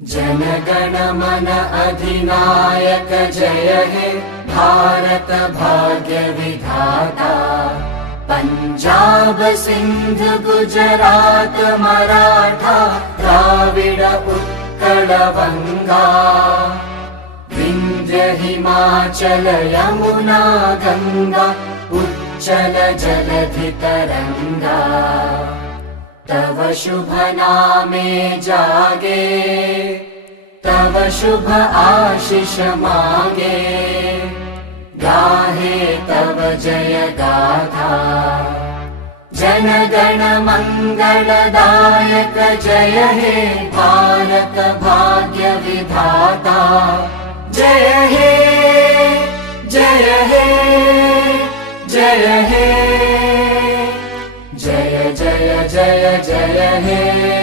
जनगण मन अधिनायक जय हे भारत भाग्य विधाता। पंजाब सिंध गुजरात मराठा द्राविड उत्कल बंगा। विंध्य हिमाचल यमुना गंगा उच्चल जलधि तरंगा। तव शुभ नामे जागे तव शुभ आशीष मागे। गाहे तव जय गाथा जन गण मंगलदायक जय हे भारत भाग्य विधाता। जय हे जय हे जय हे जय जय जय जय हे।